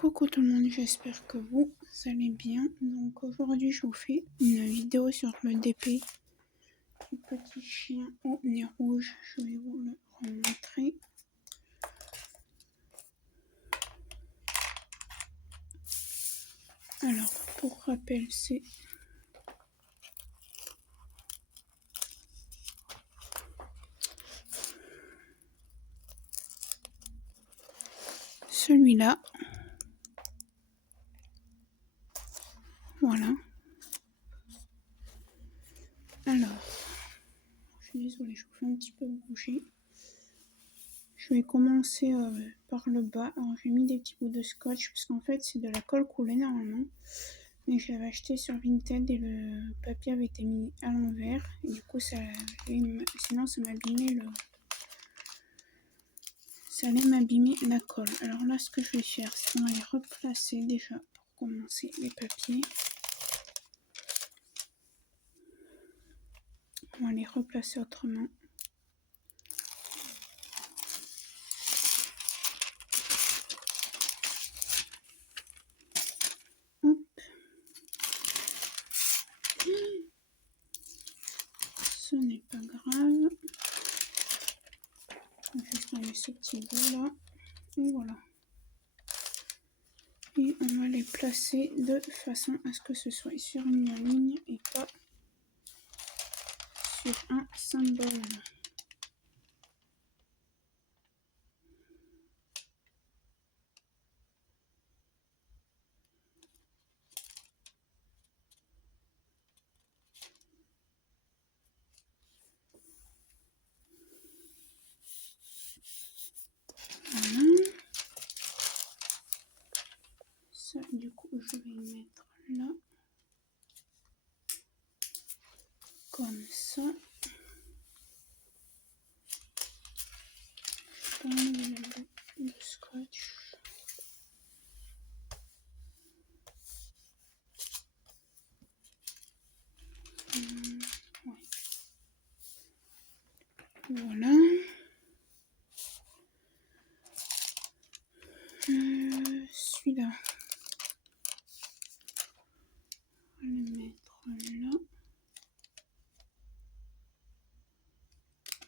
Coucou tout le monde, j'espère que vous allez bien. Donc aujourd'hui je vous fais une vidéo sur le DP du petit chien au nez rouge. Je vais vous le remontrer. Alors pour rappel, c'est celui-là. Voilà. Alors, je suis désolée, je vous fais un petit peu bouger. Je vais commencer par le bas. Alors j'ai mis des petits bouts de scotch parce qu'en fait c'est de la colle coulée normalement. Mais je l'avais acheté sur Vinted et le papier avait été mis à l'envers. Et du coup sinon ça m'abîmait ça allait m'abîmer la colle. Alors là ce que je vais faire c'est qu'on va les replacer déjà pour commencer les papiers. On va les replacer autrement. Hop. Ce n'est pas grave. On va juste enlever ce petit bout là. Et voilà. Et on va les placer de façon à ce que ce soit sur une ligne et pas sur un symbole. Voilà. Ça, du coup, je vais mettre là. Comme ça. Je vais enlever le scotch. Ouais. Voilà. Celui-là. On va le mettre là.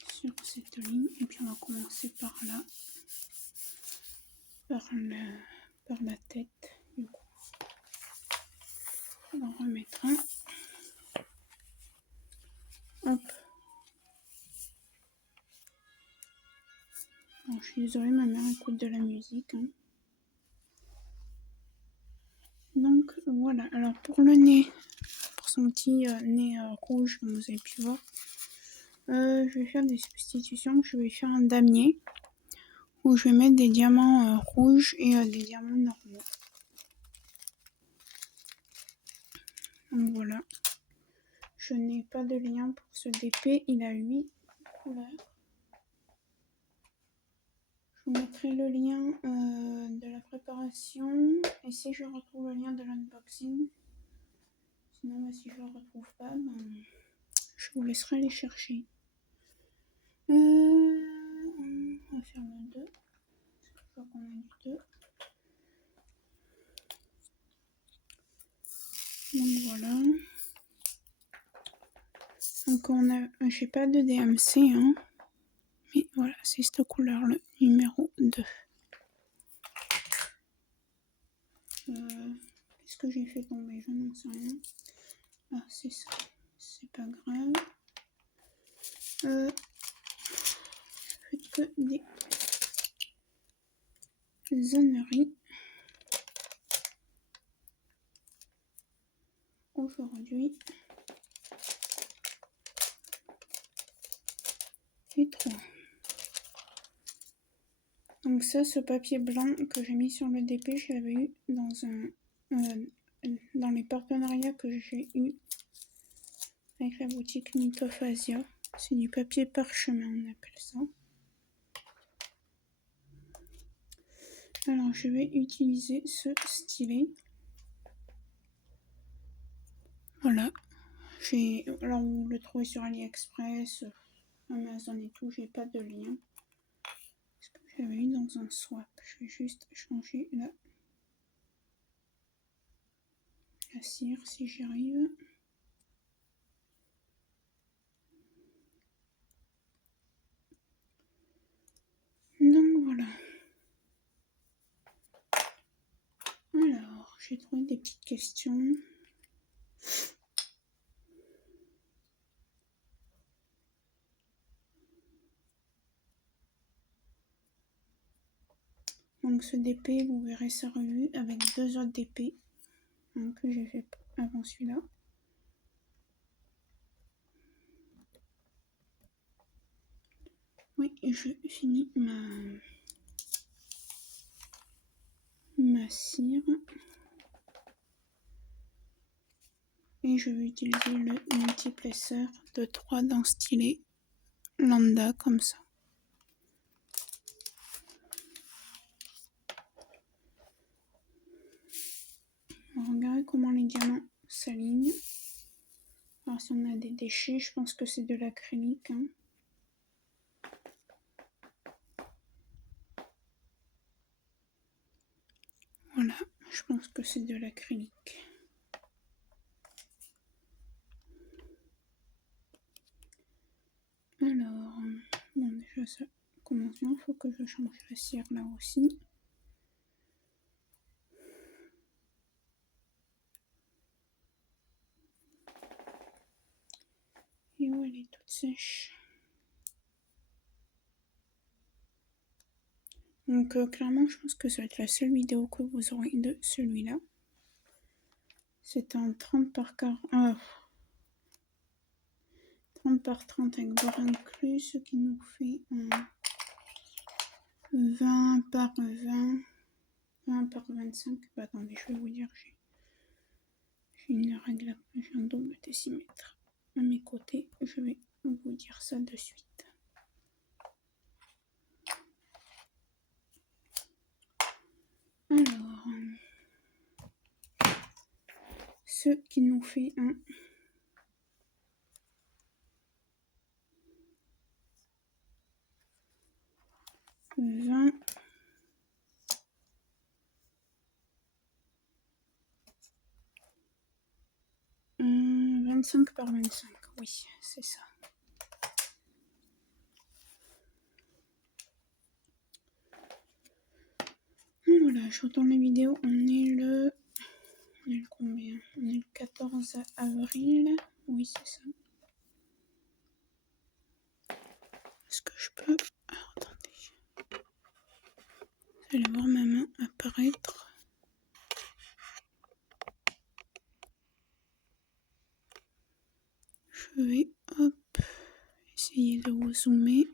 Sur cette ligne. Et puis on va commencer par là. Par la tête. Du coup. On va en remettre un. Hop. Bon, je suis désolée, ma mère écoute de la musique. Hein. Donc voilà, alors pour le nez, pour son petit nez rouge, comme vous avez pu voir, je vais faire des substitutions. Je vais faire un damier où je vais mettre des diamants rouges et des diamants normaux. Donc voilà, je n'ai pas de lien pour ce DP, il a 8 couleurs. Je vous mettrai le lien de la préparation et si je retrouve le lien de l'unboxing. Sinon, si je ne le retrouve pas, je vous laisserai aller chercher. On va faire le 2. Je crois qu'on a du 2. Donc voilà. Donc j'ai pas de DMC, hein. Mais voilà, c'est cette couleur, le numéro 2. Qu'est-ce que j'ai fait tomber? Je n'en sais rien. Ah, c'est ça. C'est pas grave. Je fais que des zonneries. Aujourd'hui. Et 3. Donc ça, ce papier blanc que j'ai mis sur le DP, je l'avais eu dans les partenariats que j'ai eu avec la boutique Mythophasia. C'est du papier parchemin, on appelle ça. Alors je vais utiliser ce stylet. Voilà. Alors vous le trouvez sur AliExpress, Amazon et tout, j'ai pas de lien. Ce que j'avais eu dans un swap. Je vais juste changer la la cire si j'y arrive. Donc voilà. Alors, j'ai trouvé des petites questions. Donc ce DP, vous verrez ça revu avec 2 autres DP que j'ai fait avant celui-là. Oui, je finis ma cire. Et je vais utiliser le multiplesseur de 3 dans stylet lambda comme ça. Regardez comment les diamants s'alignent. Alors si on a des déchets, je pense que c'est de l'acrylique. Voilà, je pense que c'est de l'acrylique. Alors, bon déjà ça commence bien, il faut que je change la cire là aussi. Et où elle est toute sèche. Donc clairement je pense que ça va être la seule vidéo que vous aurez de celui-là. C'est un 30 par 40. 30 par 30 avec bord inclus, ce qui nous fait un 20 par 20, 20 par 25. Bah, attendez, je vais vous dire, j'ai une règle, j'ai un double décimètre à mes côtés. Je vais vous dire ça de suite. Alors, ce qui nous fait un 20 25 par 25, oui, c'est ça. Voilà, je retourne la vidéo. On est le combien? On est le 14 avril. Oui, c'est ça. Est-ce que je peux... Alors, attendez. Vous allez voir ma main apparaître. Je vais, hop, essayer de vous zoomer.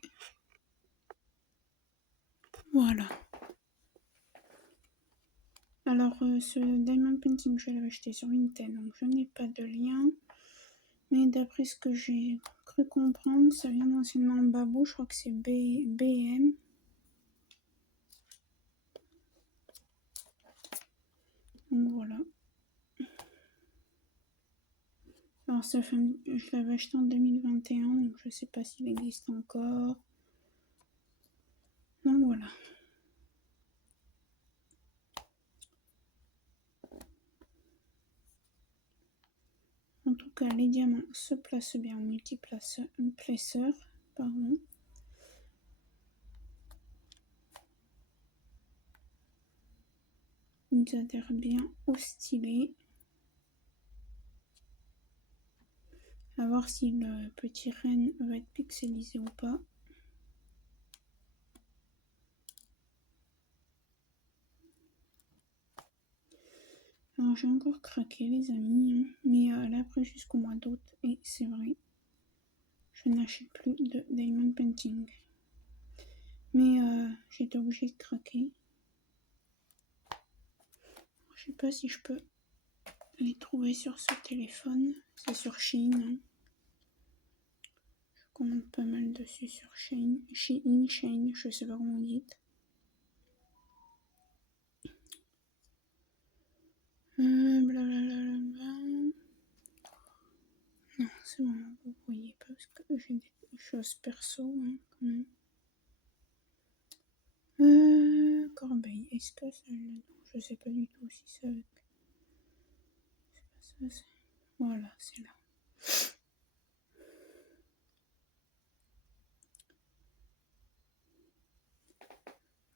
Voilà. Alors, ce Diamond Painting, je l'avais acheté sur Vinted, donc je n'ai pas de lien. Mais d'après ce que j'ai cru comprendre, ça vient d'anciennement Babou, je crois que c'est BM. Donc voilà. Alors ça fait, je l'avais acheté en 2021, donc je sais pas s'il existe encore. Donc voilà. En tout cas, les diamants se placent bien en multiplesseur, pardon. Ils adhèrent bien au stylet. À voir si le petit renne va être pixelisé ou pas. Alors j'ai encore craqué les amis, mais là après jusqu'au mois d'août, et c'est vrai, je n'achète plus de Diamond Painting. Mais j'étais obligée de craquer. Je sais pas si je peux les trouver sur ce téléphone, c'est sur Shein. Je commande pas mal dessus sur Shein, je sais pas comment on dit. Blablabla. Non, c'est bon, vous voyez pas parce que j'ai des choses perso quand même. Corbeille, est-ce que ça... Je sais pas du tout si c'est avec... Voilà, c'est là.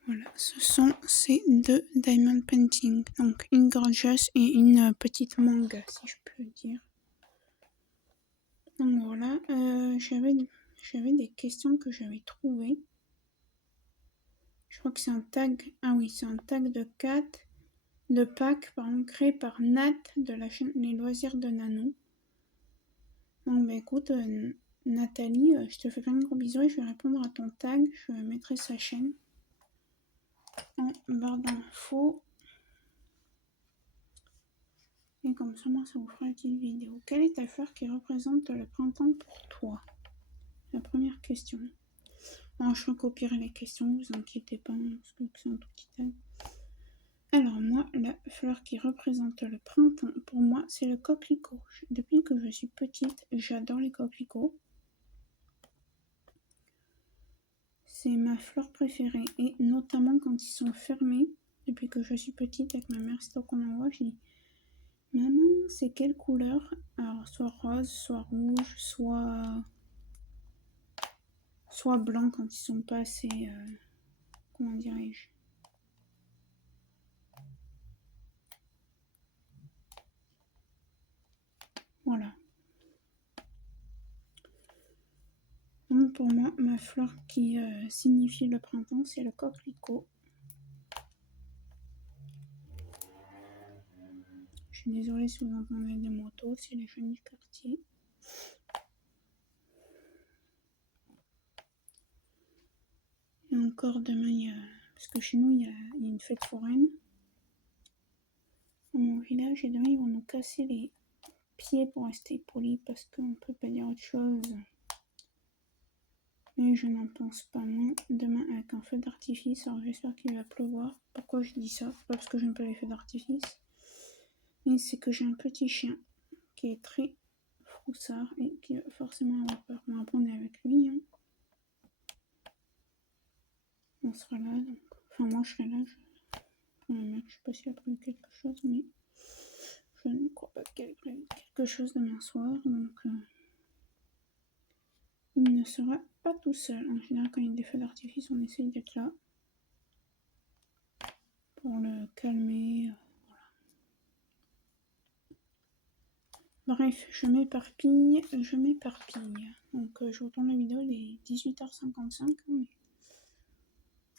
Voilà, ce sont ces deux diamond paintings, donc une gorgeous et une petite manga, si je peux dire. Donc voilà, j'avais des questions que j'avais trouvées. Je crois que c'est un tag, ah oui, c'est un tag de Pâques, créé par Nat de la chaîne Les Loisirs de Nano. Donc bah écoute, Nathalie, je te fais plein de gros bisous et je vais répondre à ton tag, je mettrai sa chaîne en barre d'infos. Et comme ça, moi, ça vous fera une petite vidéo. Quelle est ta fleur qui représente le printemps pour toi? La première question. Alors, je recopierai les questions, vous inquiétez pas, parce que c'est un tout petit tag. Alors, moi, la fleur qui représente le printemps, pour moi, c'est le coquelicot. Depuis que je suis petite, j'adore les coquelicots. C'est ma fleur préférée, et notamment quand ils sont fermés. Depuis que je suis petite, avec ma mère, c'est qu'on en voit, je dis maman, c'est quelle couleur? Alors, soit rose, soit rouge, soit blanc quand ils sont pas assez... comment dirais-je? Voilà. Donc pour moi, ma fleur qui signifie le printemps, c'est le coquelicot. Je suis désolée si vous entendez des motos, c'est les jeunes du quartier. Et encore demain, parce que chez nous, il y a une fête foraine dans mon village, et demain, ils vont nous casser les pieds pour rester polis, parce qu'on ne peut pas dire autre chose. Mais je n'en pense pas moins. Demain, avec un feu d'artifice, alors j'espère qu'il va pleuvoir. Pourquoi je dis ça? Pas parce que j'aime pas les feux d'artifice, mais c'est que j'ai un petit chien qui est très froussard et qui va forcément avoir peur. Bon, après, on est avec lui. Hein. On sera là. Donc... Enfin, moi, je serai là. Je sais pas s'il a prévu quelque chose, mais je ne crois pas qu'il ait prévu quelque chose demain soir. Donc, il ne sera pas tout seul. En général, quand il y a des feux d'artifice, on essaye d'être là pour le calmer. Bref, je m'éparpille. Donc, je vous tourne la vidéo, il est 18h55. Mais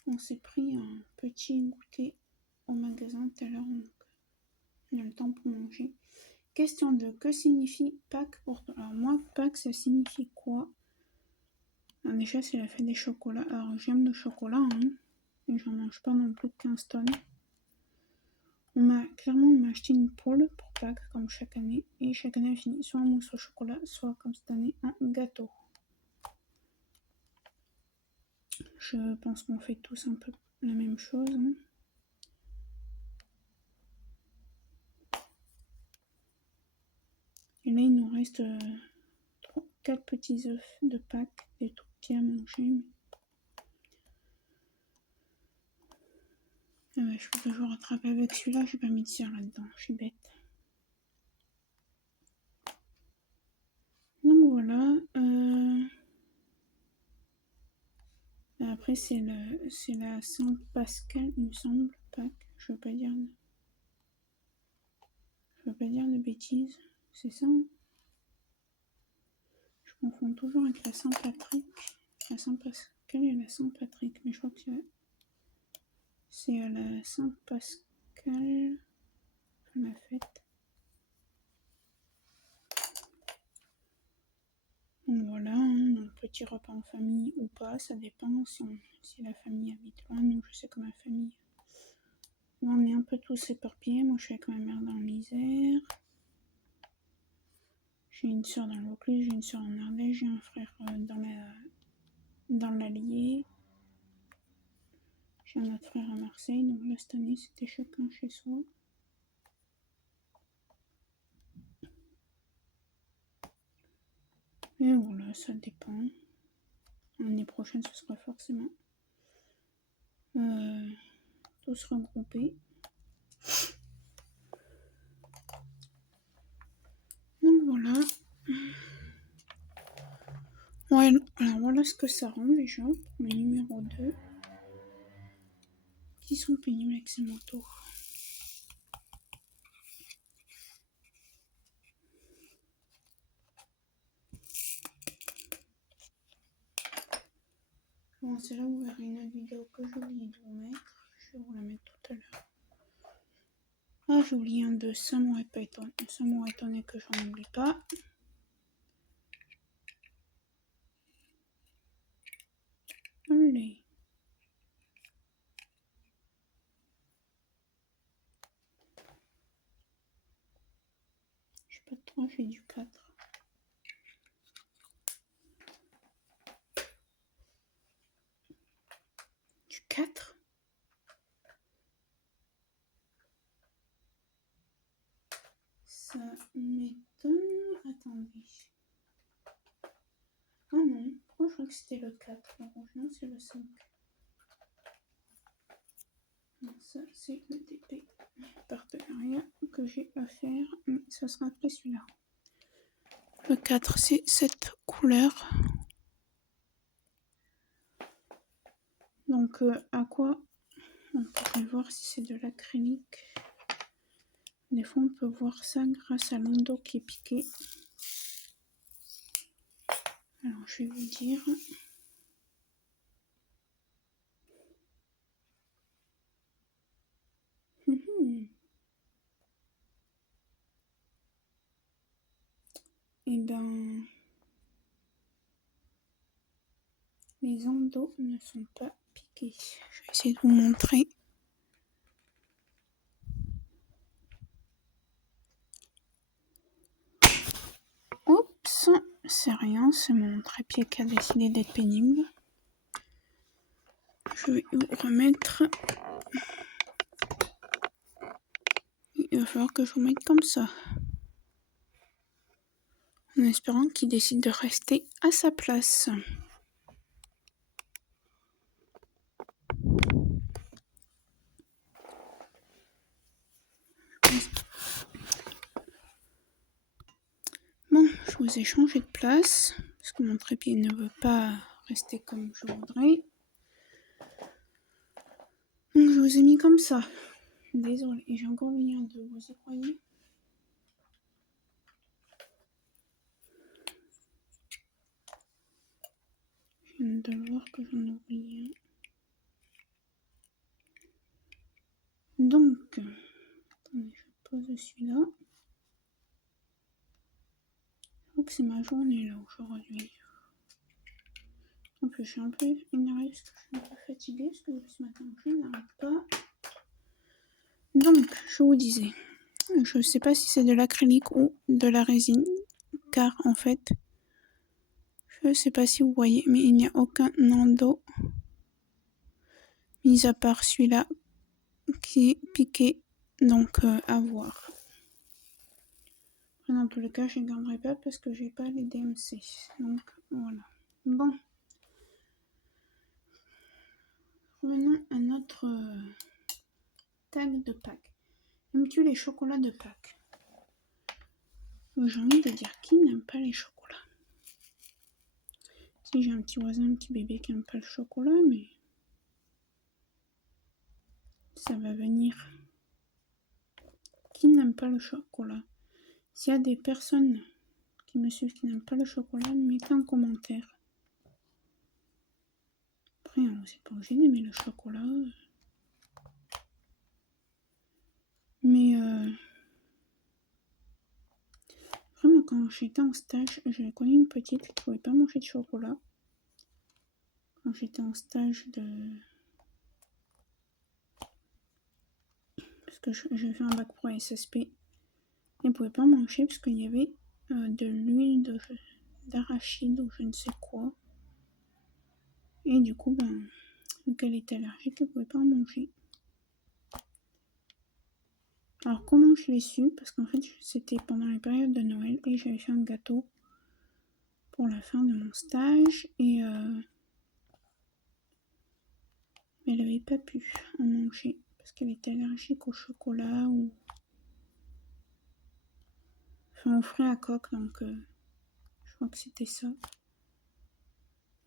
on s'est pris un petit goûter au magasin tout à l'heure, donc on a le temps pour manger. Question 2. Que signifie Pâques pour toi? Alors moi, Pâques, ça signifie quoi? Alors déjà, c'est la fête des chocolats. Alors j'aime le chocolat, hein, et j'en mange pas non plus 15 tonnes. On m'a acheté une poule pour Pâques, comme chaque année. Et chaque année, elle finit soit en mousse au chocolat, soit comme cette année, un gâteau. Je pense qu'on fait tous un peu la même chose. Hein. Et là, il nous reste 4 petits œufs de Pâques, des tout petits à manger. Ah ouais, je peux toujours rattraper avec celui-là, j'ai pas mis de cire là-dedans, je suis bête. Donc voilà. Après, c'est la Saint-Pascal, il me semble, Pâques. Je veux pas dire de bêtises. C'est ça. Hein, je confonds toujours avec la Saint-Patrick. La Saint-Pascal et la Saint-Patrick. Mais je crois que c'est la Saint-Pascal, la fête. Donc voilà, hein, donc petit repas en famille ou pas, ça dépend si la famille habite loin. Nous, je sais que ma famille, on est un peu tous éparpillés. Moi, je suis avec ma mère dans l'Isère. J'ai une soeur dans le Vaucluse, j'ai une soeur en Ardèche, j'ai un frère dans l'Allier. J'ai un autre frère à Marseille. Donc là, cette année, c'était chacun chez soi. Et voilà, ça dépend. L'année prochaine, ce sera forcément tous regroupés. Voilà. Ouais, alors voilà ce que ça rend déjà pour le numéro 2. Qui sont pénibles avec ces manteaux. Bon, c'est là où vous verrez une autre vidéo que j'ai oublié de vous mettre. Je vais vous la mettre tout à l'heure. Ah, j'ai oublié un 2, ça m'aurait pas étonné. Ça m'aurait étonné que j'en oublie pas. Allez. J'ai pas de 3, j'ai du 4. Du 4 ? Ça m'étonne. Attendez. Ah non, pourquoi je crois que c'était le 4 ? Non, c'est le 5. Non, ça c'est le DP partenariat que j'ai à faire, mais ça sera après celui-là. Le 4 c'est cette couleur. Donc à quoi on pourrait voir si c'est de l'acrylique. Des fois on peut voir ça grâce à l'endos qui est piqué. Alors je vais vous dire. Et ben les endos ne sont pas piqués. Je vais essayer de vous montrer. Oups, c'est rien, c'est mon trépied qui a décidé d'être pénible. Je vais vous remettre. Il va falloir que je vous mette comme ça. En espérant qu'il décide de rester à sa place. Bon, je vous ai changé de place parce que mon trépied ne veut pas rester comme je voudrais. Donc je vous ai mis comme ça. Désolée, j'ai encore mis un 2, vous y croyez ? Je viens de voir que j'en ai oublié un. Donc, attendez, je pose celui-là. Je crois que c'est ma journée là aujourd'hui. En plus, je suis un peu énervée parce que je suis un peu fatiguée parce que ce matin je n'arrête pas. Donc, je vous disais, je ne sais pas si c'est de l'acrylique ou de la résine, car en fait, je ne sais pas si vous voyez, mais il n'y a aucun endos, mis à part celui-là qui est piqué, donc à voir. Dans tous les cas, je ne garderai pas parce que j'ai pas les DMC. Donc voilà. Bon. Revenons à notre tag de Pâques. Aimes-tu les chocolats de Pâques ? J'ai envie de dire qui n'aime pas les chocolats. Si j'ai un petit voisin, un petit bébé qui n'aime pas le chocolat, mais ça va venir. Qui n'aime pas le chocolat ? S'il y a des personnes qui me suivent qui n'aiment pas le chocolat, mettez un commentaire. Après, c'est pas obligé d'aimer le chocolat. Mais vraiment, quand j'étais en stage, j'avais connu une petite qui ne pouvait pas manger de chocolat. Quand j'étais en stage de... Parce que j'ai fait un bac pro SSP. Elle ne pouvait pas manger parce qu'il y avait de l'huile d'arachide ou je ne sais quoi. Et du coup, vu qu'elle était allergique, elle ne pouvait pas en manger. Alors comment je l'ai su ? Parce qu'en fait, c'était pendant les périodes de Noël et j'avais fait un gâteau pour la fin de mon stage et elle n'avait pas pu en manger parce qu'elle était allergique au chocolat ou... Enfin, aux fruits à coque, donc je crois que c'était ça.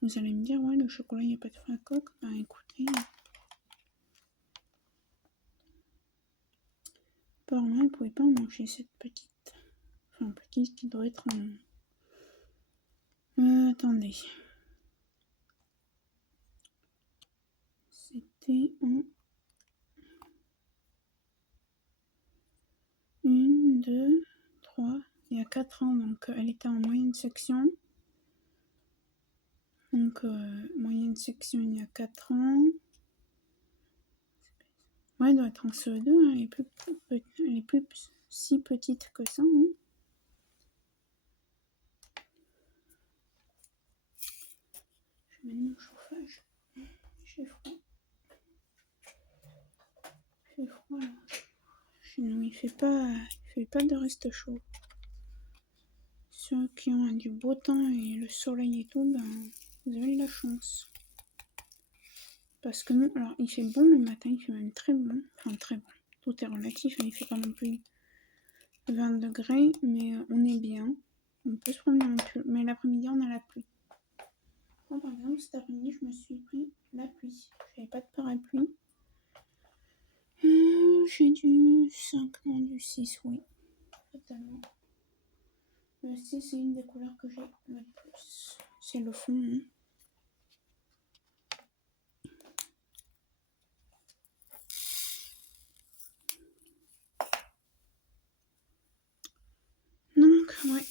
Vous allez me dire, ouais, le chocolat, il n'y a pas de fruits à coque. Ben écoutez, apparemment, elle ne pouvait pas en manger cette petite. Enfin, petite qui doit être en... attendez. C'était en 1, 2, 3, il y a 4 ans, donc elle était en moyenne section. Donc moyenne section il y a 4 ans. Ouais, elle doit être en CE2, hein, elle est plus si petite que ça. Hein. Je vais mettre mon chauffage. J'ai froid. J'ai froid là. Sinon il fait pas de reste chaud. Ceux qui ont du beau temps et le soleil et tout, ben, vous avez de la chance. Parce que nous, alors il fait bon le matin, il fait même très bon. Enfin très bon. Tout est relatif, hein, il fait pas non plus 20 degrés, mais on est bien. On peut se promener en pull, mais l'après-midi on a la pluie. Moi par exemple cet après-midi je me suis pris la pluie. J'avais pas de parapluie. J'ai du 5, non du 6, oui. Totalement. Le 6 c'est une des couleurs que j'ai le plus. C'est le fond. Hein. Donc, ouais.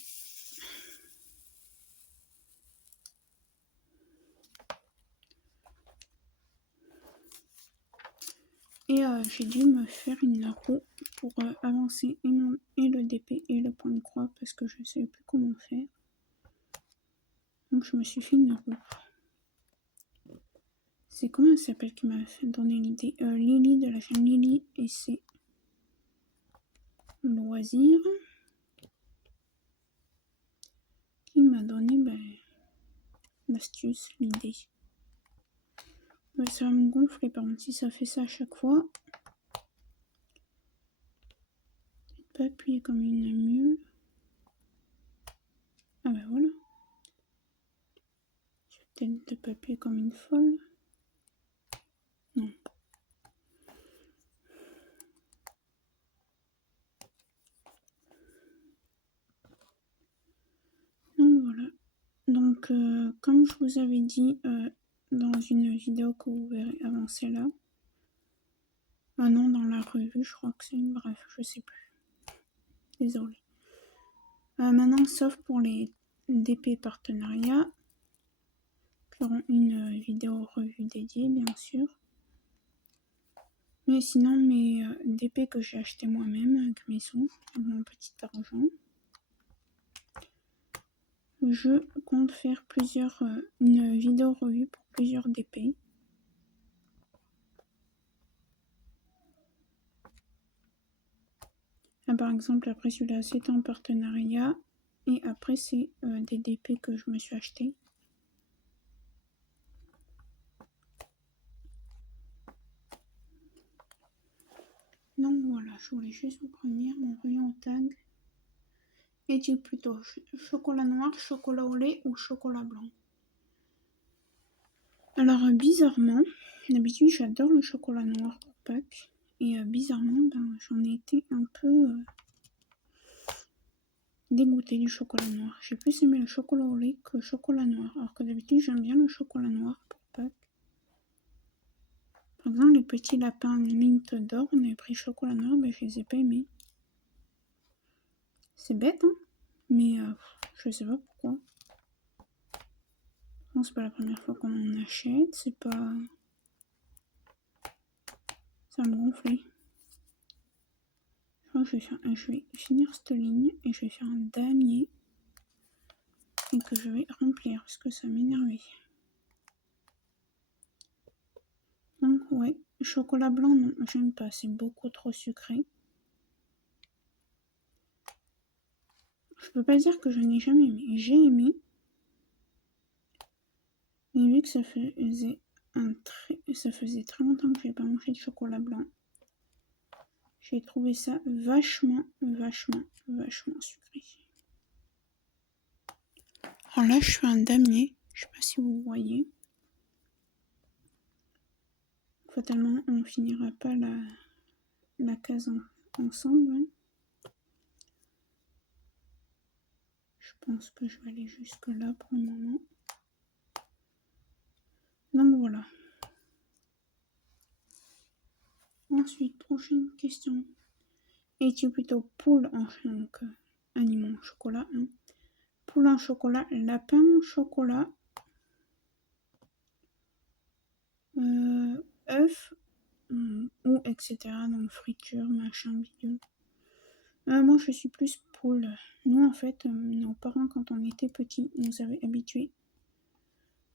Et j'ai dû me faire une roue pour avancer et le DP et le point de croix parce que je ne savais plus comment faire. Donc je me suis fait une roue. C'est comment elle s'appelle qui m'a donné l'idée Lily de la chaîne Lily et ses loisirs. Qui m'a donné l'astuce, l'idée. Ça va me gonfler par contre si ça fait ça à chaque fois. Peut-être pas appuyer comme une mule. Ah bah voilà. Je vais peut-être pas appuyer comme une folle. Non. Donc voilà. Donc comme je vous avais dit dans une vidéo que vous verrez avancer là. Ah non, dans la revue, je crois que c'est une bref, je sais plus. Désolée. Maintenant, sauf pour les DP partenariats, qui auront une vidéo revue dédiée, bien sûr. Mais sinon, mes DP que j'ai acheté moi-même avec mes sous, avec mon petit argent, je compte faire une vidéo revue pour plusieurs DP. Par exemple, après celui-là, c'est en partenariat. Et après, c'est des DP que je me suis acheté. Donc voilà, je voulais juste vous prévenir, mon rayon tag est-il plutôt chocolat noir, chocolat au lait ou chocolat blanc? Alors bizarrement, d'habitude j'adore le chocolat noir pour Pâques. Et bizarrement, j'en ai été un peu dégoûtée du chocolat noir. J'ai plus aimé le chocolat au lait que le chocolat noir. Alors que d'habitude j'aime bien le chocolat noir pour Pâques. Par exemple, les petits lapins mint d'or, on avait pris chocolat noir, je les ai pas aimés. C'est bête, hein, mais je sais pas pourquoi. Non, c'est pas la première fois qu'on en achète, c'est pas... Ça me gonflait. Je crois que je vais finir cette ligne et je vais faire un damier et que je vais remplir parce que ça m'énervait. Donc ouais, chocolat blanc, non, j'aime pas, c'est beaucoup trop sucré. Je peux pas dire que je n'ai jamais aimé. J'ai aimé, mais vu que ça faisait très longtemps que j'ai pas mangé de chocolat blanc, J'ai trouvé ça vachement sucré. Alors là, je fais un damier. Je sais pas si vous voyez. Fatalement, on finira pas la case ensemble. Hein. Je pense que je vais aller jusque là pour le moment. Donc voilà. Ensuite, prochaine question. Es-tu plutôt poule en donc animaux en chocolat, hein. Poule en chocolat, lapin en chocolat, œuf ou etc. Donc friture, machin, bidule. Moi je suis plus poule. Nous en fait, nos parents quand on était petits nous avaient habitués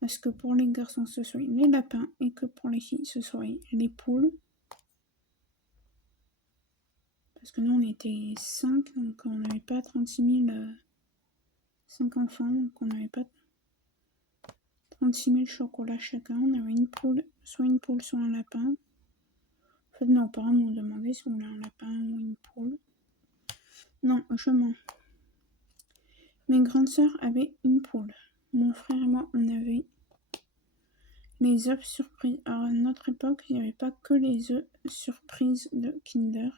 à ce que pour les garçons ce soit les lapins et que pour les filles ce soit les poules. Parce que nous on était 5, donc on n'avait pas 36 000... 5 enfants, donc on n'avait pas 36 000 chocolats chacun. On avait une poule, soit un lapin. En fait, nos parents nous demandaient si on voulait un lapin ou une poule. Non, je mens. Mes grandes sœurs avaient une poule. Mon frère et moi, on avait les œufs surprises. Alors, à notre époque, il n'y avait pas que les œufs surprises de Kinder.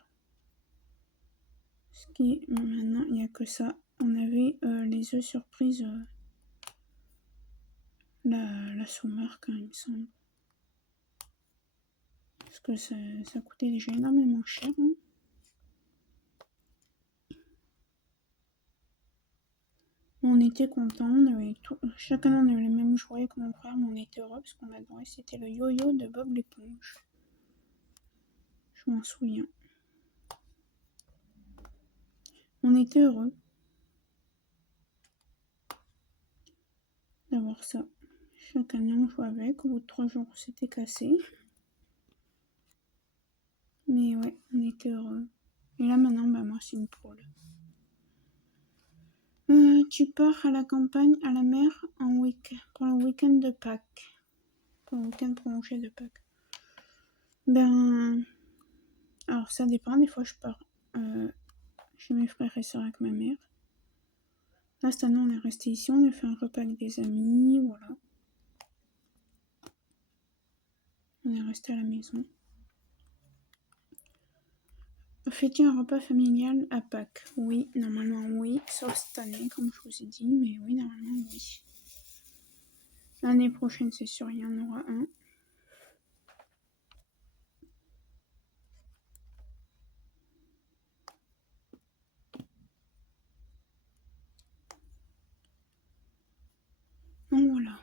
Ce qui, maintenant, il n'y a que ça. On avait les œufs surprises, la sous-marque, hein, il me semble. Parce que ça coûtait déjà énormément cher. Hein. On était contents, on avait tout. Chacun on avait les mêmes jouets que mon frère, mais on était heureux parce qu'on adorait. C'était le yo-yo de Bob l'éponge. Je m'en souviens. On était heureux d'avoir ça. Chaque année on jouait avec. Au bout de 3 jours c'était cassé. Mais ouais, on était heureux. Et là maintenant, bah moi c'est une poule. Tu pars à la campagne, à la mer, pour le week-end de Pâques. Pour le week-end prolongé de Pâques. Ben... Alors ça dépend, des fois je pars chez mes frères et sœurs avec ma mère. Là cette année on est resté ici, on a fait un repas avec des amis, voilà. On est resté à la maison. Fais-tu un repas familial à Pâques? Oui, normalement oui, sauf cette année comme je vous ai dit, mais oui, normalement oui. L'année prochaine c'est sûr, il y en aura un. Donc voilà.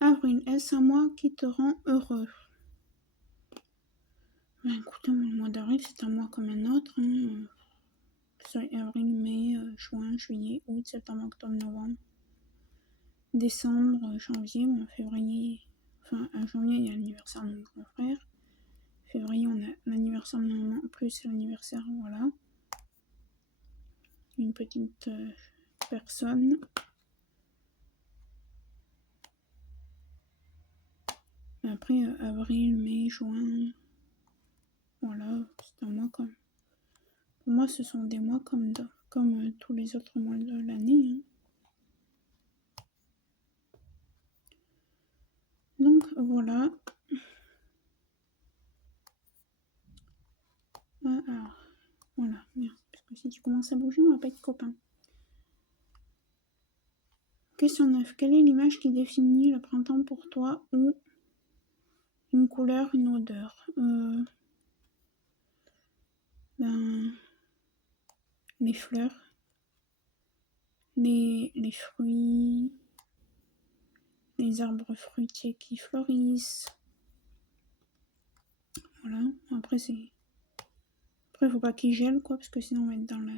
Avril, est-ce un mois qui te rend heureux? Ben écoutez, le mois d'avril c'est un mois comme un autre. Hein. Avril, mai, juin, juillet, août, septembre, octobre, novembre. Décembre, janvier, février, enfin à janvier il y a l'anniversaire de mon grand frère. Février on a l'anniversaire de ma maman plus l'anniversaire, voilà. Une petite personne. Après avril, mai, juin, voilà, c'est un mois comme. Pour moi ce sont des mois comme tous les autres mois de l'année. Hein. Donc voilà. Alors, voilà, merde. Parce que si tu commences à bouger, on va pas être copains. Question 9. Quelle est l'image qui définit le printemps pour toi ou une couleur, une odeur? Les fleurs, les fruits, les arbres fruitiers qui fleurissent. Voilà. Après, il faut pas qu'ils gèlent, quoi, parce que sinon on va être dans la...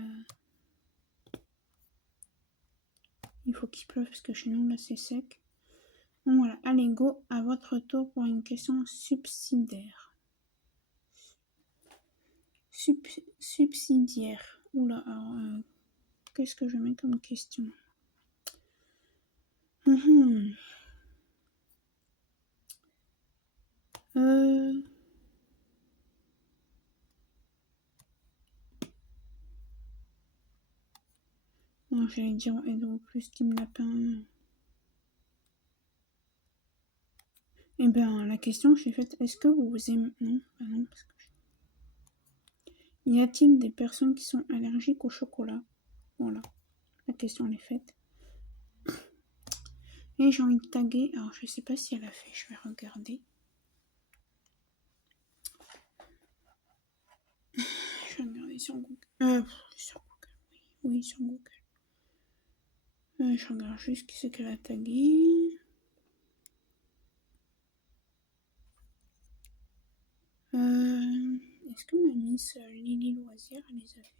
Il faut qu'il pleuve, parce que chez nous, là, c'est sec. Donc voilà. Allez, go, à votre tour pour une question subsidiaire. Subsidiaire. Oula, alors... qu'est-ce que je mets comme question? Non, j'allais dire Edo plus Team Lapin. Eh ben, la question que j'ai faite, est-ce que vous aimez... Non, bah non, parce que... Y a-t-il des personnes qui sont allergiques au chocolat? Voilà, la question elle est faite. Et j'ai envie de taguer, alors je sais pas si elle a fait, je vais regarder. Je vais regarder sur Google. Sur Google, oui, sur Google. Je regarde juste qui c'est qu'elle a tagué. Est-ce que ma miss Lily Loisir elle les a fait?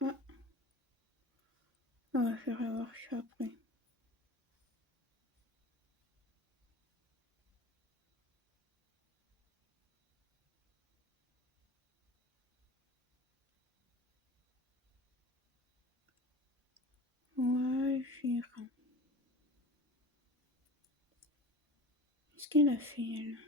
Ah, on va faire voir ça après. Ouais, Gérard. Qu'est-ce qu'elle a fait, elle?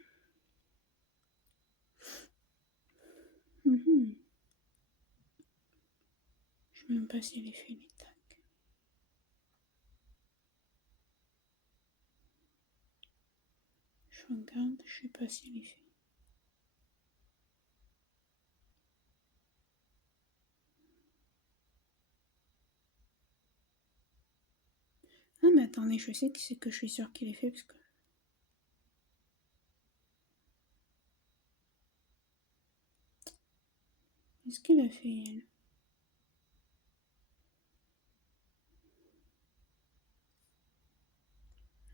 Je sais même pas si elle a fait les tags. Je regarde, je sais pas si elle est fait. Ah mais attendez, je sais qui c'est que je suis sûre qu'il est fait parce que... Est-ce qu'elle a fait, elle?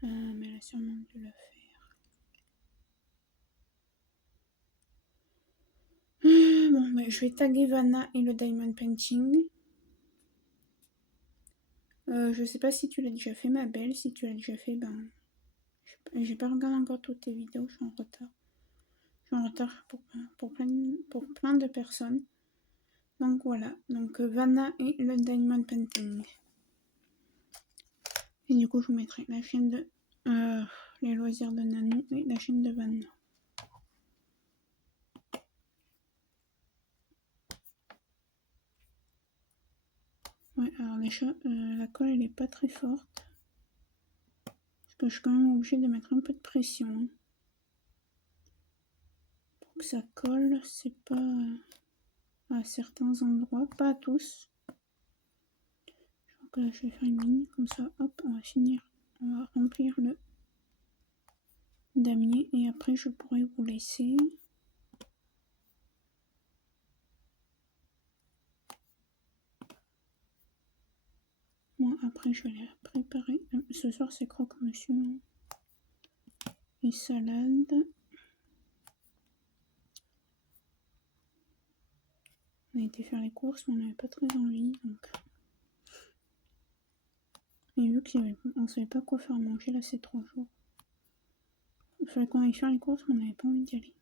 Ah mais elle a sûrement dû la faire. Bon, bah, je vais taguer Vanna et le Diamond Painting. Je sais pas si tu l'as déjà fait, ma belle. Si tu l'as déjà fait, ben... J'ai pas regardé encore toutes tes vidéos, je suis en retard. Je suis en retard pour plein de personnes. Donc voilà, donc Vanna et le Diamond Painting. Et du coup, je vous mettrai la chaîne de les loisirs de Nanou et la chaîne de Vanna. Ouais, alors déjà, la colle elle est pas très forte. Parce que je suis quand même obligée de mettre un peu de pression. Hein, pour que ça colle, c'est pas à certains endroits, pas à tous. Je crois que là, je vais faire une ligne, comme ça, hop, on va finir. On va remplir le damier et après je pourrai vous laisser. Moi, après, je vais la préparer. Ce soir, c'est croque-monsieur. Et salade. On a été faire les courses, mais on n'avait pas très envie. Donc... Et vu qu'on ne savait pas quoi faire manger là ces 3 jours, il fallait qu'on aille faire les courses, mais on n'avait pas envie d'y aller.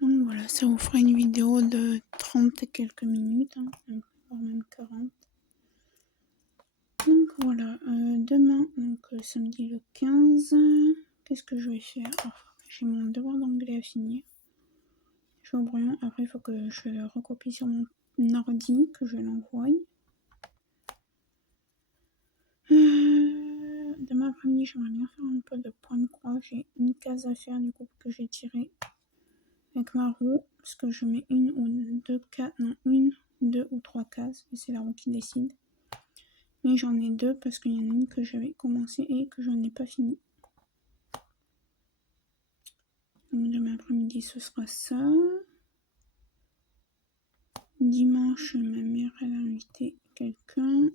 Donc voilà, ça vous fera une vidéo de 30 et quelques minutes, hein, voire même 40. Donc voilà, demain, donc samedi le 15, qu'est-ce que je vais faire? J'ai mon devoir d'anglais à finir. Je vais au brouillon, après il faut que je le recopie sur mon ordi, que je l'envoie. Demain après-midi, j'aimerais bien faire un peu de point de croix. J'ai une case à faire du coup que j'ai tiré avec ma roue, parce que je mets une ou deux cases, non, une, deux ou 3 cases, et c'est la roue qui décide. Mais j'en ai 2 parce qu'il y en a une que j'avais commencé et que je n'ai pas fini. Donc demain après-midi, ce sera ça. Dimanche, ma mère, elle a invité quelqu'un.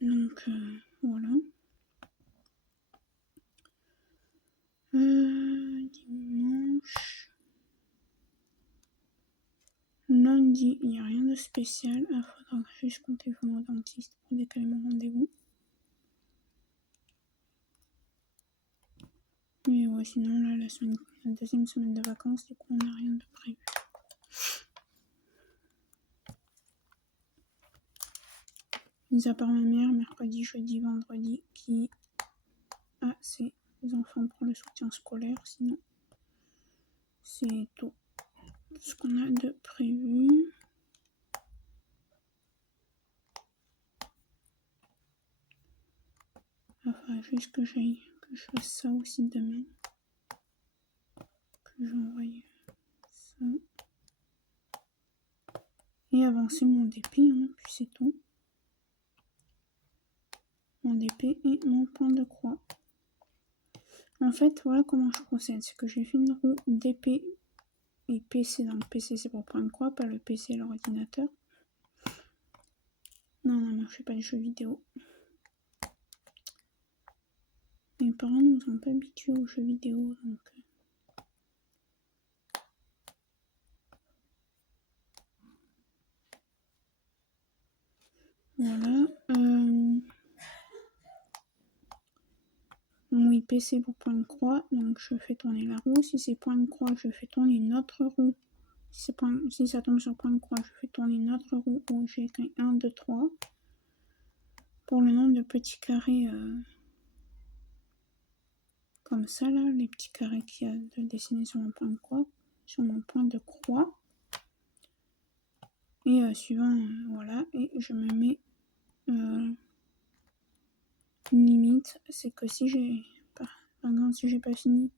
Donc voilà. Dimanche. Lundi, il n'y a rien de spécial. Il faudra juste qu'on téléphone au dentiste pour décaler mon rendez-vous. Mais ouais, sinon là, la semaine la deuxième semaine de vacances, du coup on n'a rien de prévu. Mis à part ma mère, mercredi, jeudi, vendredi, qui a ses enfants pour le soutien scolaire, sinon c'est tout ce qu'on a de prévu. Enfin, juste que je fasse ça aussi demain. Que j'envoie ça. Et avancer mon DP, hein, puis c'est tout. Mon DP et mon point de croix. En fait, voilà comment je procède. C'est que j'ai fait une roue DP et PC. Donc PC c'est pour point de croix, pas le PC et l'ordinateur. Non, je fais pas les jeux vidéo. Mes parents ne nous ont pas habitués aux jeux vidéo, donc... Voilà. Oui, PC pour point de croix, donc je fais tourner la roue. Si c'est point de croix, je fais tourner une autre roue. Si ça tombe sur point de croix, je fais tourner une autre roue où j'ai écrit 1, 2, 3. Pour le nombre de petits carrés comme ça, là, les petits carrés qu'il y a de dessiner sur mon point de croix, sur mon point de croix. Et suivant, voilà, et je me mets une limite, c'est que si j'ai, par exemple, si j'ai pas fini,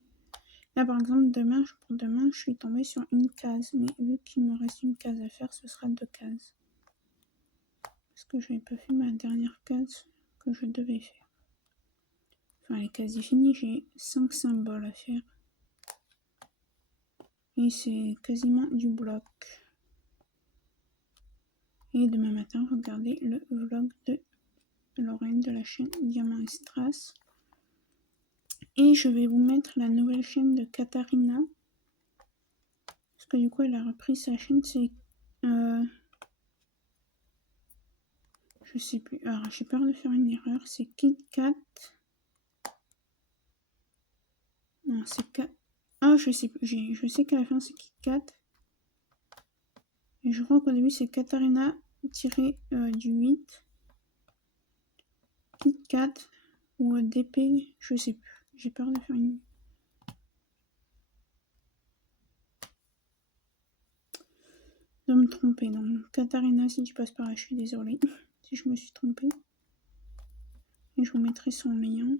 là par exemple, pour demain, je suis tombée sur une case, mais vu qu'il me reste une case à faire, ce sera 2 cases. Parce que je n'avais pas fait ma dernière case que je devais faire. Enfin, elle est quasi finie, j'ai 5 symboles à faire. Et c'est quasiment du bloc. Et demain matin, regardez le vlog de Lorraine de la chaîne Diamant et Strass. Et je vais vous mettre la nouvelle chaîne de Katharina. Parce que du coup, elle a repris sa chaîne. C'est... je sais plus. Alors, j'ai peur de faire une erreur. C'est KitKat. Non, c'est Ah, je sais plus. Je sais qu'à la fin, c'est KitKat. Et je crois qu'au début, c'est Katharina-du 8. KitKat ou DP. Je sais plus. J'ai peur de faire une... de me tromper. Donc, Katharina, si tu passes par là, je suis désolée si je me suis trompée. Et je vous mettrai son lien.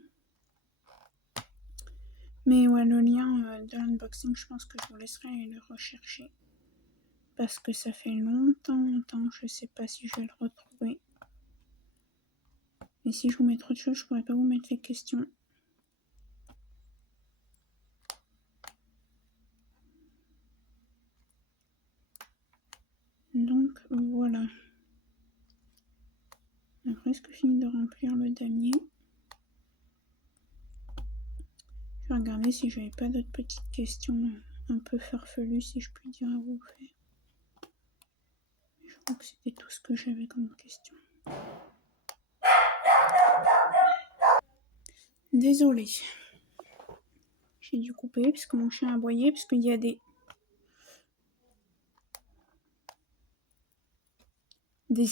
Mais ouais, le lien de l'unboxing, je pense que je vous laisserai aller le rechercher. Parce que ça fait longtemps, je sais pas si je vais le retrouver. Et si je vous mets trop de choses, je pourrais pas vous mettre les questions. Donc voilà. On a presque fini de remplir le damier. Je vais regarder si j'avais pas d'autres petites questions un peu farfelues, si je puis dire, à vous faire. Je crois que c'était tout ce que j'avais comme question. Désolée. J'ai dû couper parce que mon chien a aboyé, parce qu'il y a des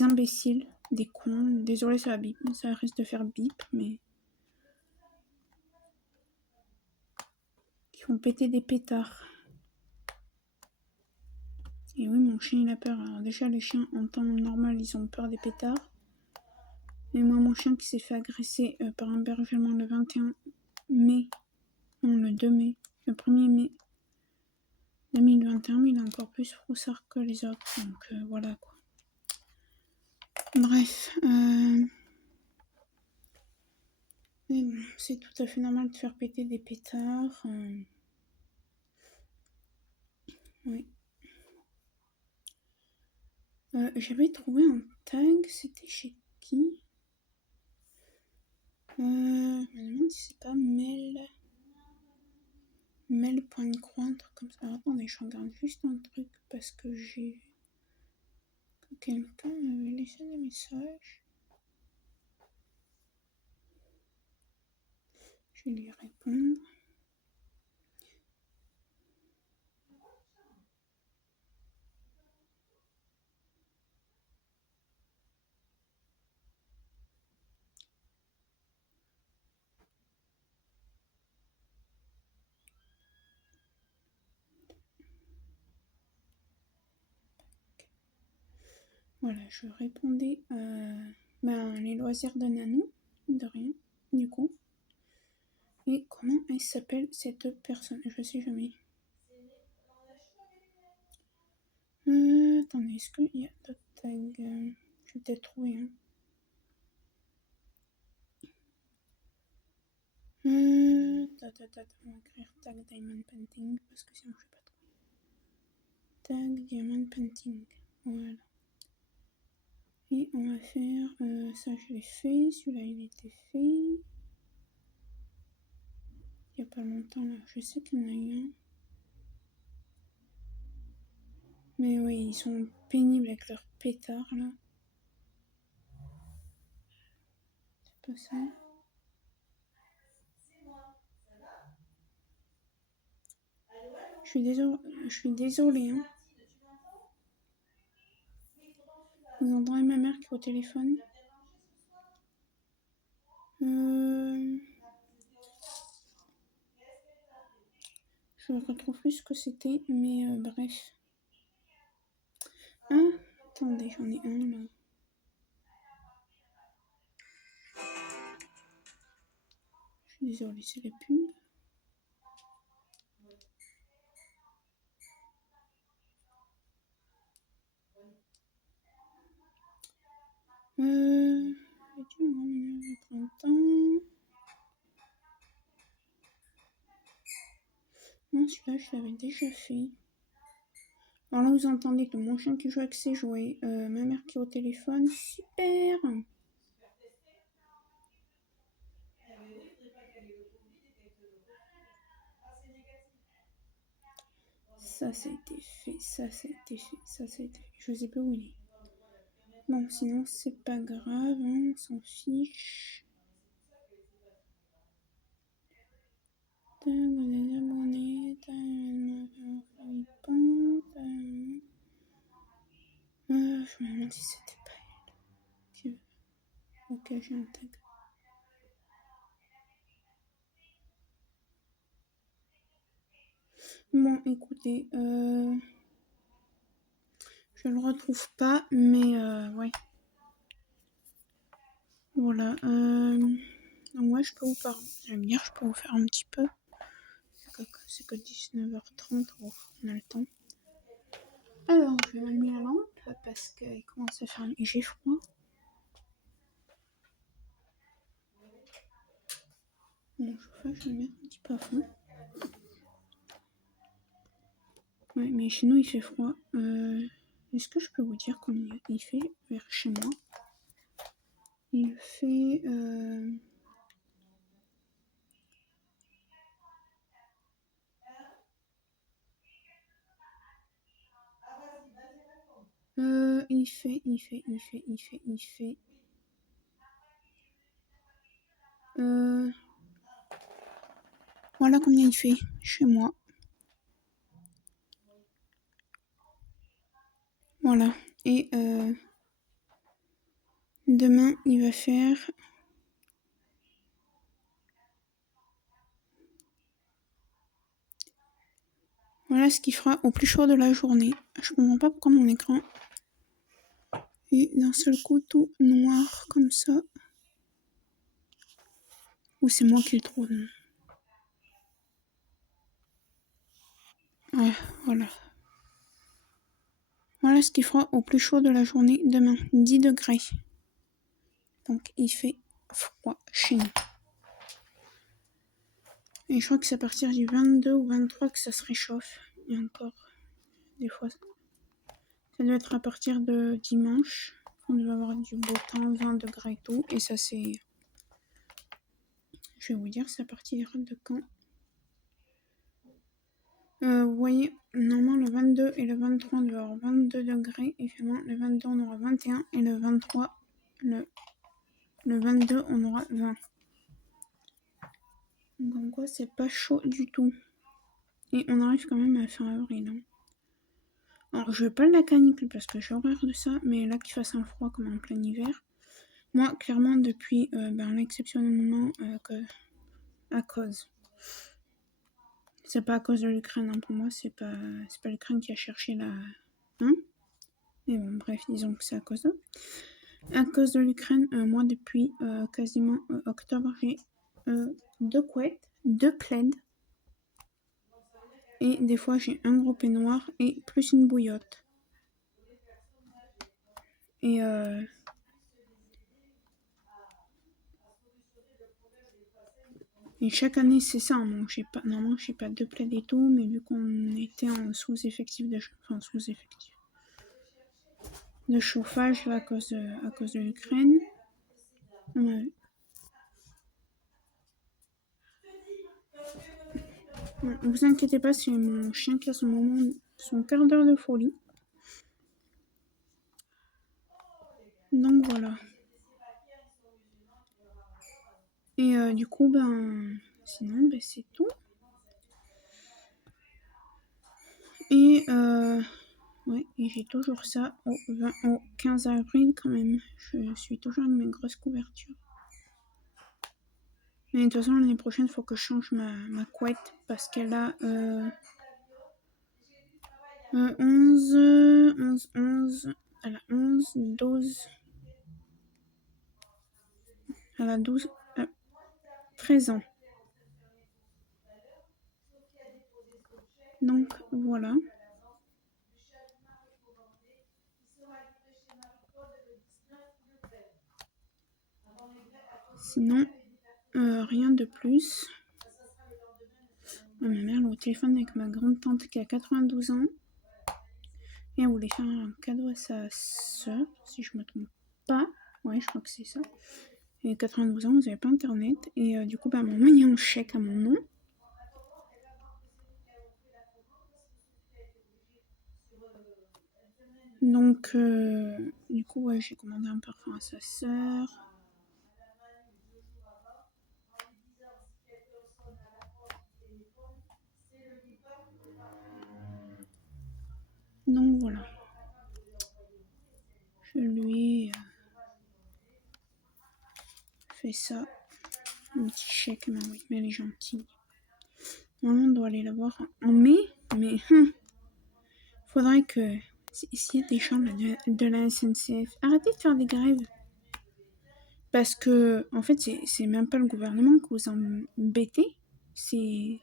imbéciles, des cons. Désolée, ça risque de faire bip, mais qui font péter des pétards. Et oui, mon chien il a peur. Alors déjà, les chiens en temps normal, ils ont peur des pétards. Mais moi, mon chien qui s'est fait agresser par un berger allemand le 21 mai, non, le 2 mai, le 1er mai 2021, mais il est encore plus froussard que les autres. Donc voilà quoi. Bref. C'est tout à fait normal de faire péter des pétards. Oui. J'avais trouvé un tag, c'était chez qui? Je me demande si c'est pas Mel.croix, un truc comme ça. Alors, attendez, je regarde juste un truc parce que j'ai que quelqu'un m'avait laissé des messages. Je vais lui répondre. Voilà, je répondais les loisirs de Nanou, de rien, du coup. Et comment elle s'appelle cette personne? Je sais jamais. Attendez, est-ce qu'il y a d'autres tags? Je vais peut-être trouver. Hein. On va écrire tag diamond painting parce que sinon je sais pas trop. Tag diamond painting. Voilà. Et on va faire ça, je l'ai fait. Celui-là, il était fait. Il n'y a pas longtemps là. Je sais qu'il y en a eu un. Mais oui, ils sont pénibles avec leurs pétards là. C'est pas ça. Je suis désolée. Hein. Vous entendez ma mère qui est au téléphone. Je retrouve plus ce que c'était, mais bref. Ah, attendez, j'en ai un là. Je suis désolée, c'est la pub. Le printemps. Non, celui-là, je l'avais déjà fait. Alors là, vous entendez que mon chien qui joue avec ses jouets, ma mère qui est au téléphone, super. Ça, ça a été fait, ça, ça a été fait, ça, ça a été fait. Je sais pas où il est. Bon, sinon, c'est pas grave, hein, on s'en fiche. Des abonnés, je me demande si c'était pas elle. Ok, j'ai un tag. Bon, écoutez, je le retrouve pas, mais ouais. Voilà. Ouais, je peux vous parler. J'aime bien, je peux vous faire un petit peu. C'est que 19h30, oh, on a le temps. Alors, je vais allumer la lampe parce qu'il commence à faire. Et j'ai froid. Mon chauffage, je vais le mettre un petit peu à fond. Ouais, mais chez nous, il fait froid. Est-ce que je peux vous dire combien il fait vers chez moi? Il fait. Il fait. Voilà combien il fait chez moi. Voilà. Et demain, il va faire. Voilà ce qu'il fera au plus chaud de la journée. Je comprends pas pourquoi mon écran est d'un seul coup tout noir comme ça. Ou c'est moi qui le trouve. Ouais, voilà. Voilà ce qu'il fera au plus chaud de la journée demain. 10 degrés. Donc il fait froid chez nous. Et je crois que c'est à partir du 22 ou 23 que ça se réchauffe. Et encore, des fois, ça doit être à partir de dimanche. On doit avoir du beau temps, 20 degrés et tout. Et ça, c'est. Je vais vous dire, c'est à partir de quand? Vous voyez, normalement le 22 et le 23, on doit avoir 22 degrés. Et finalement, le 22, on aura 21. Et le 23, le 22, on aura 20. Donc, quoi, c'est pas chaud du tout. Et on arrive quand même à fin avril. Hein. Alors, je veux pas la canicule parce que j'ai horreur de ça, mais là qu'il fasse un froid comme en plein hiver. Moi, clairement, depuis, exceptionnellement, à cause. C'est pas à cause de l'Ukraine, hein. Pour moi, c'est pas l'Ukraine qui a cherché la. Hein? Mais bon, bref, disons que c'est à cause d'eux. À cause de l'Ukraine, moi, depuis quasiment octobre, j'ai 2 couettes, 2 plaids. Et des fois, j'ai un gros peignoir et plus une bouillotte. Et chaque année, c'est ça. Bon, normalement, j'ai pas 2 plaids et tout, mais vu qu'on était en sous-effectif de chauffage là, à cause de l'Ukraine. Ouais. Ouais, vous inquiétez pas, c'est mon chien qui a son quart d'heure de folie. Donc voilà. Et du coup, sinon, c'est tout. Et ouais, et j'ai toujours ça au 15 avril quand même. Je suis toujours avec mes grosses couvertures. Mais de toute façon, l'année prochaine, il faut que je change ma couette parce qu'elle a 11, elle a 11, 12, elle a 12, 13 ans. Donc voilà. Sinon, rien de plus. Ma mère est au téléphone avec ma grande tante qui a 92 ans. Et elle voulait faire un cadeau à sa soeur, si je me trompe pas. Ouais, je crois que c'est ça. Et 92 ans, vous n'avez pas internet. Et du coup, maman, il y a un chèque à mon nom. Donc, du coup, ouais, j'ai commandé un parfum à sa sœur. Donc voilà. Je lui ai fait ça. Un petit chèque, mais oui, mais elle est gentille. Maman doit aller la voir en mai, mais faudrait que s'il y a des gens de la SNCF, arrêtez de faire des grèves. Parce que, en fait, c'est même pas le gouvernement que vous embêtez, c'est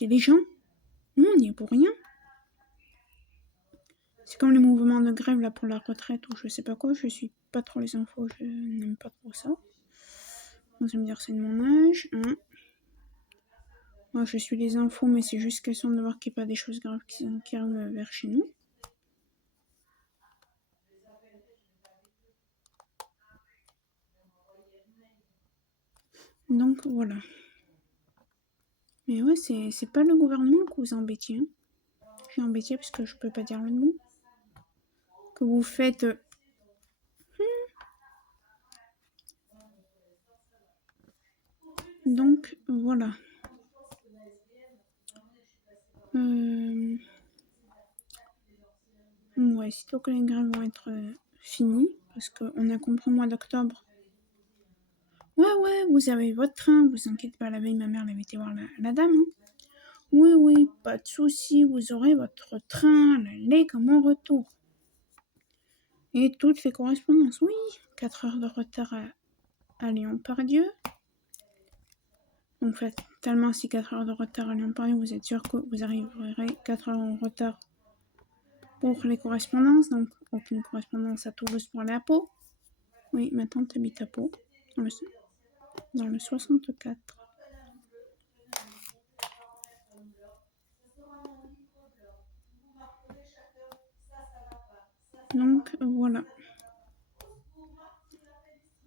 les gens. Nous, on n'y est pour rien. C'est comme les mouvements de grève là pour la retraite ou je sais pas quoi, je suis pas trop les infos, je n'aime pas trop ça. Vous allez me dire c'est de mon âge, hein. Moi je suis les infos, mais c'est juste question de voir qu'il n'y a pas des choses graves qui arrivent vers chez nous. Donc voilà. Mais ouais, c'est pas le gouvernement que vous embêtiez. Hein. Je suis embêtée parce que je peux pas dire le nom. Que vous faites. Donc voilà. Ouais, sitôt que les grèves vont être finies, parce qu'on a compris au mois d'octobre. Ouais, vous avez votre train, vous inquiétez pas, la veille, ma mère elle avait été voir la dame. Hein. Oui, pas de souci, vous aurez votre train, l'aller comme en retour. Et toutes les correspondances, oui, 4 heures de retard à Lyon-Pardieu. Donc tellement si 4 heures de retard à Lyon-Pardieu, vous êtes sûr que vous arriverez 4 heures en retard pour les correspondances, donc aucune correspondance à Toulouse pour aller à Pau. Oui, ma tante habite à Pau, dans le 64. Donc voilà.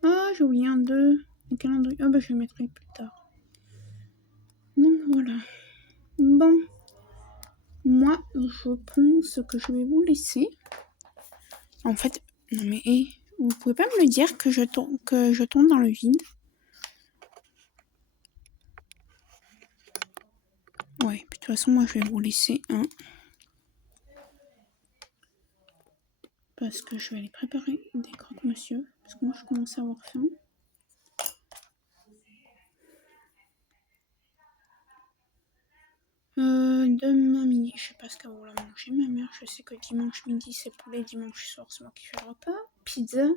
Ah, j'ai oublié un 2. Le calendrier. Ah, je le mettrai plus tard. Donc voilà. Bon. Moi, je pense que je vais vous laisser. En fait, non mais vous pouvez pas me le dire que je tombe dans le vide. Ouais, puis de toute façon, moi je vais vous laisser un. Parce que je vais aller préparer des croque-monsieur. Parce que moi je commence à avoir faim. Demain midi, je sais pas ce qu'elle va vouloir manger. Ma mère, je sais que dimanche midi c'est poulet, dimanche soir c'est moi qui fais le repas. Pizza,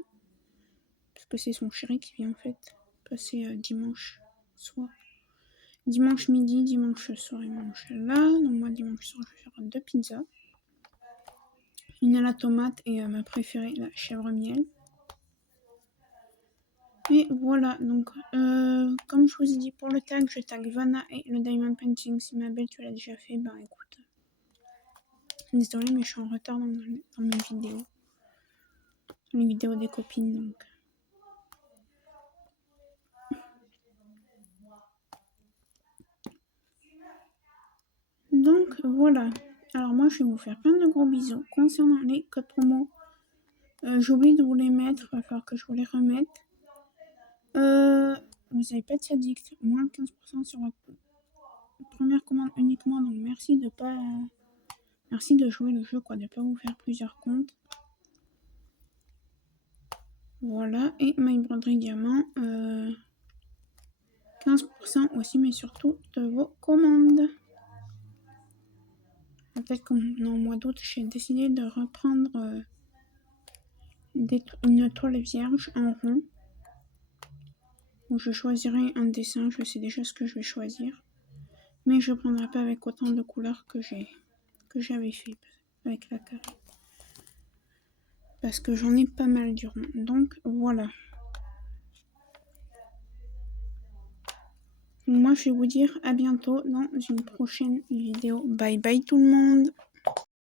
parce que c'est son chéri qui vient en fait passer dimanche soir. Dimanche midi, dimanche soir il mange là. Donc moi dimanche soir je vais faire 2 pizzas. Une à la tomate et ma préférée, la chèvre miel. Et voilà, donc comme je vous ai dit pour le tag, je tag Vanna et le Diamond Painting. Si ma belle tu l'as déjà fait, ben écoute. Désolée mais je suis en retard dans mes vidéos. Dans les vidéos des copines donc. Donc voilà. Alors moi je vais vous faire plein de gros bisous. Concernant les codes promo, j'oublie de vous les mettre, il va falloir que je vous les remette. Vous avez pas de addict, moins 15% sur votre première commande uniquement, donc merci de jouer le jeu, quoi, de pas vous faire plusieurs comptes. Voilà, et My Broderie Diamant, 15% aussi, mais surtout de vos commandes. Peut-être qu'au mois d'août, j'ai décidé de reprendre une toile vierge en rond, où je choisirai un dessin, je sais déjà ce que je vais choisir. Mais je ne prendrai pas avec autant de couleurs que j'avais fait avec la carré. Parce que j'en ai pas mal du rond. Donc voilà. Moi je vais vous dire à bientôt dans une prochaine vidéo. Bye bye tout le monde.